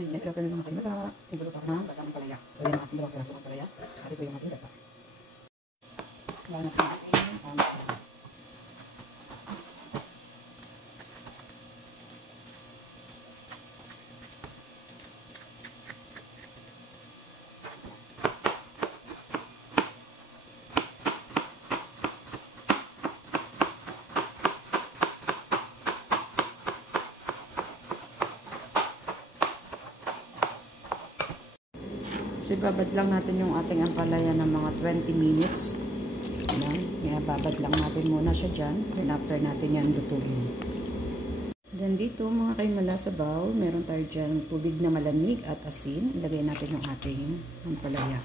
Ayan, pero kami mga kalimata. Nagluluto ako ng batang palaya. So, yan ang ating dalawang piraso ng palaya. At ito yung ating gata. Lalo natin ang ating So, ibabad lang natin yung ating ampalaya ng mga 20 minutes. Ayan. Ibabad lang natin muna siya dyan. Then, after natin yan lutuin. Then, dito mga kaimala sa bowl, meron tayo dyan tubig na malamig at asin. Ilagay natin yung ating ampalaya.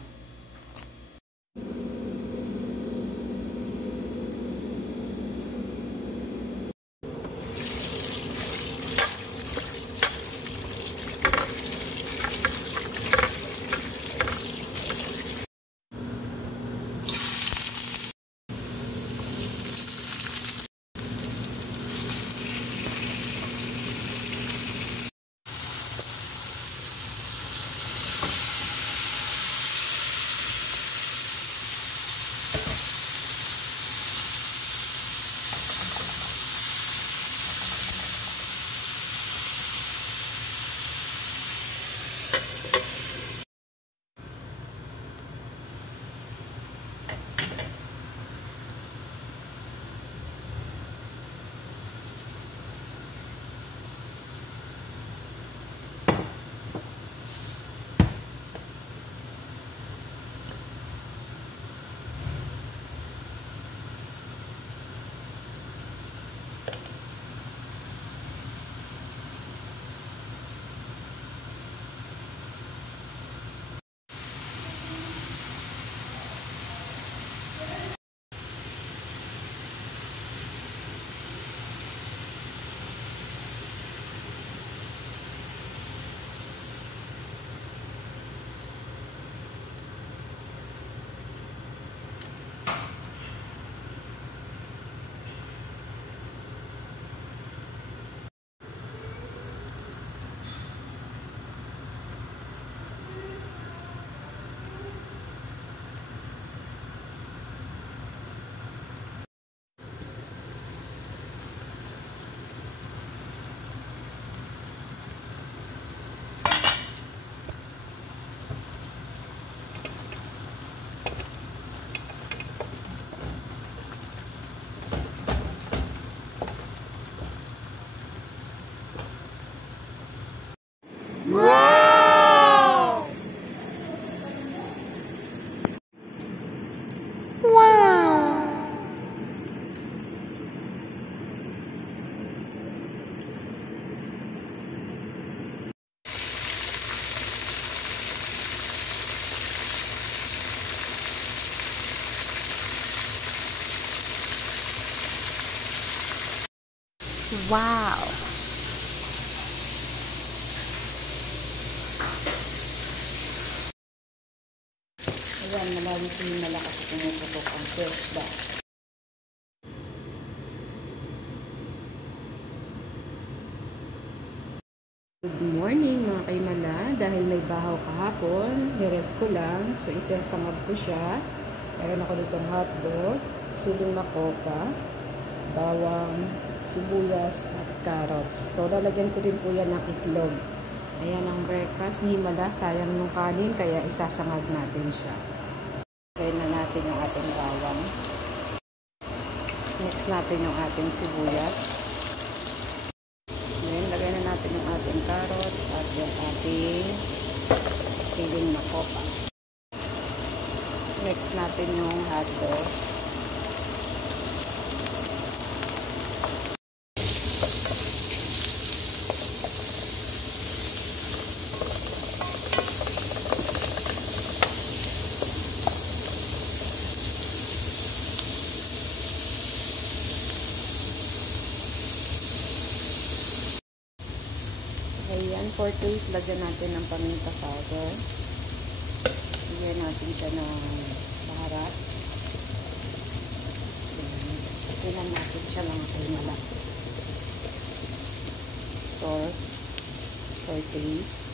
Wow! Wow! Wow! Ayan, malalim si malakas tumututok ang fresh ba. Good morning mga kaimala. Dahil may bahaw kahapon, niref ko lang. So, isasangag ko siya. Meron ako ditong hotdog, suling makopa, bawang, sibuyas, at carrots. So, lalagyan ko din po yan ng itlog. Ayan ang breakfast ni Himala. Sayang yung kanin, kaya isasangag natin siya. Lagyan na natin yung ating bawang. Next natin yung ating sibuyas. Then, lagyan na natin yung ating carrots at yung ating siling na kopa. Next natin yung hotdog. Ayan, for taste, lagyan natin ng paminta powder. Lagyan natin siya ng baharat. Asinan natin siya mga kaimala. Salt for taste.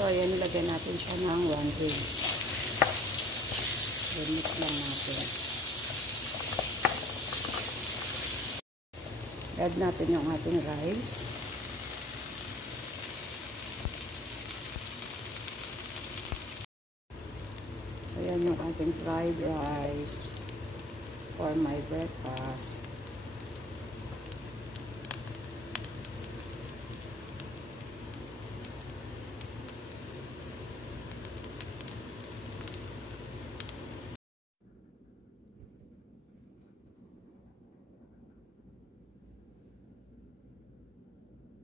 So, ayan, nilagyan natin siya ng 1 egg. Then, mix lang natin. Add natin yung ating rice. Ayan yung ating fried rice for my breakfast.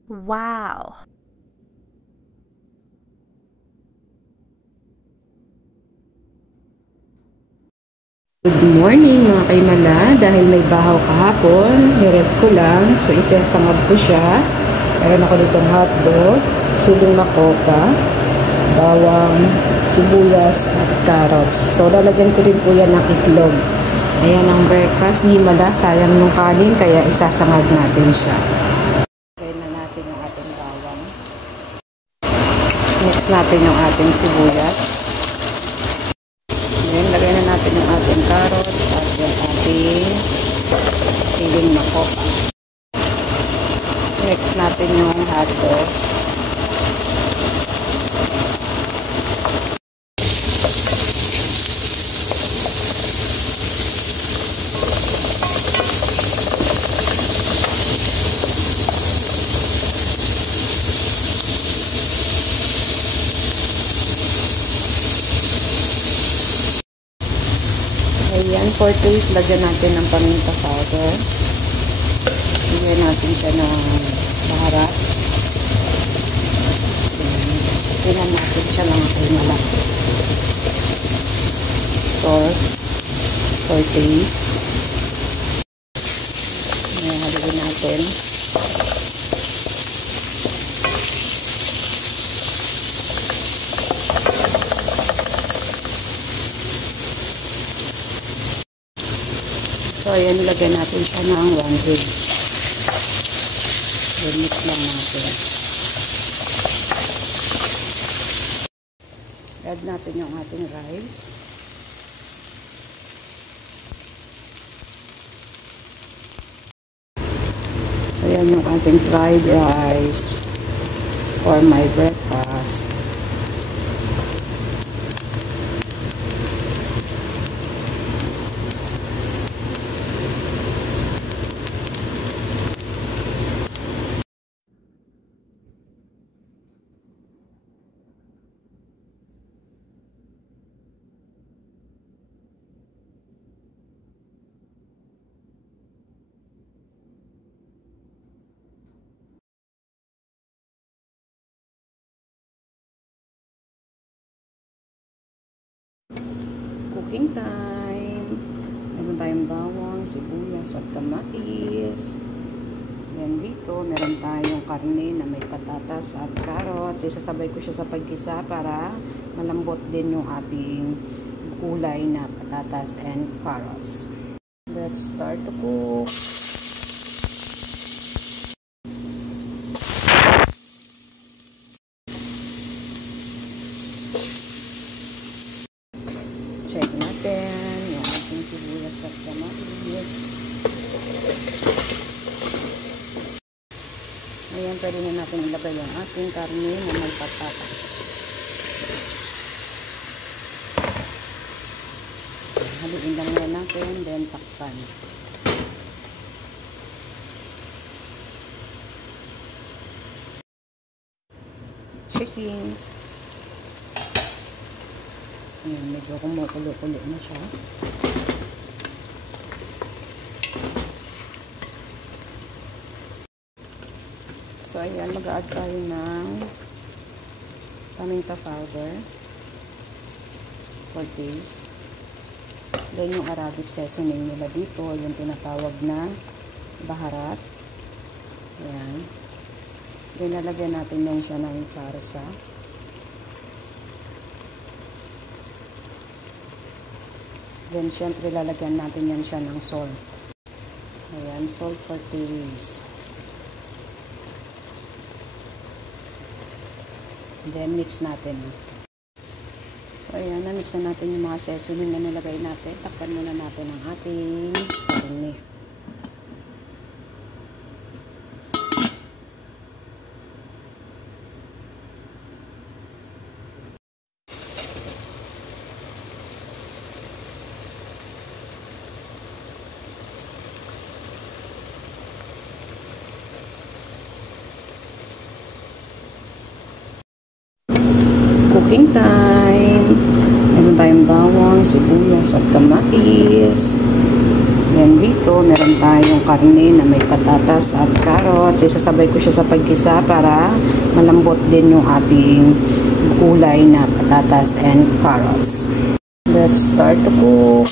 Wow. Good morning mga kaimala. Dahil may bahaw kahapon, niref ko lang. So isasangag ko siya. Meron ako ditong hotdog, suling makopa, bawang, sibuyas at carrots. So lalagyan ko rin po yan ng itlog. Ayan ang breakfast ni Mala. Sayang nung kanin kaya isasangag natin siya. Lagyan na natin yung ating bawang. Mix natin yung ating sibuyas. Then, lagay na natin yung ating carrots at yung ating siling makopa. Mix natin yung hotdog. Ayan, for taste, lagyan natin ng paminta powder. Lagyan natin siya ng baharat. Sinan natin siya ng kaimala. Salt for taste. Ayan, haluin natin. So, ayan, nilagyan natin siya ng 1 egg. Then, mix lang natin. Add natin yung ating rice. Ayan yung ating fried rice for my breakfast. Cooking time. Meron tayong bawang, sibuyas at kamatis. Yan dito, meron tayong karne na may patatas at carrots. Isasabay ko siya sa pagkisa para malambot din yung ating kulay na patatas and carrots. Let's start to cook. Check natin yung ating sibuyas at kamatis. Ayan, pwede na natin ilagay yung ating karne na may patatas. Haluin lang na natin, then takpan. Shaking. Ayan, medyo kumukulo-kulo na siya. So, ayan, mag-add tayo ng paminta powder for taste. Then, yung Arabic seasoning nila dito, yung tinatawag na baharat. Ayan. Then, lalagyan natin yan siya ng sarsa. Then, syempre, lalagyan natin yan siya ng salt. Ayan, salt for taste. Then, mix natin. So, ayan, na-mix na natin yung mga seasoning na nilagay natin. Takpan muna natin ang ating karne. Cooking time. Meron tayong bawang, sibuyas at kamatis. Yan dito, meron tayong karne na may patatas at carrots. Isasabay ko siya sa pagkisa para malambot din yung ating kulay na patatas and carrots. Let's start to cook.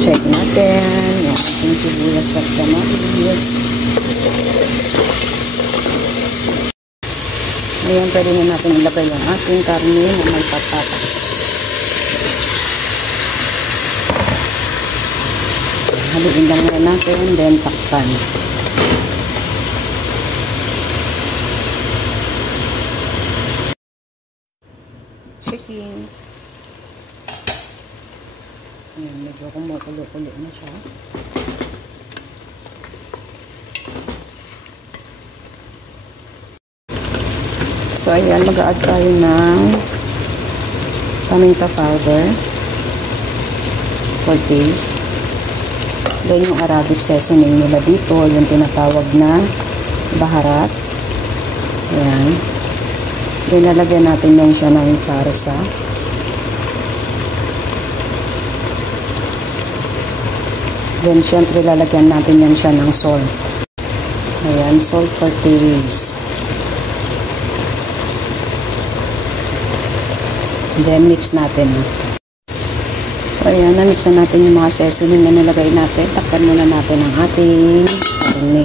Check natin yung ating sibuyas at kamatis. Ngayon, pwede na natin ilagay yung ating karne na may patatas. Haluin lang na natin, then takpan. Chicken. Ayan, medyo kumukulo-kulo na siya. So, ayan, mag-a-add tayo ng paminta powder for taste. Then, yung Arabic seasoning nila dito, yung tinatawag na baharat. Ayan. Then, lalagyan natin yan siya ng sarsa. Then, syempre, lalagyan natin yan siya ng salt. Ayan, salt for taste. Then, mix natin. So, ayan, na-mix na natin yung mga seasoning na nilagay natin. Takpan muna natin ang ating karne.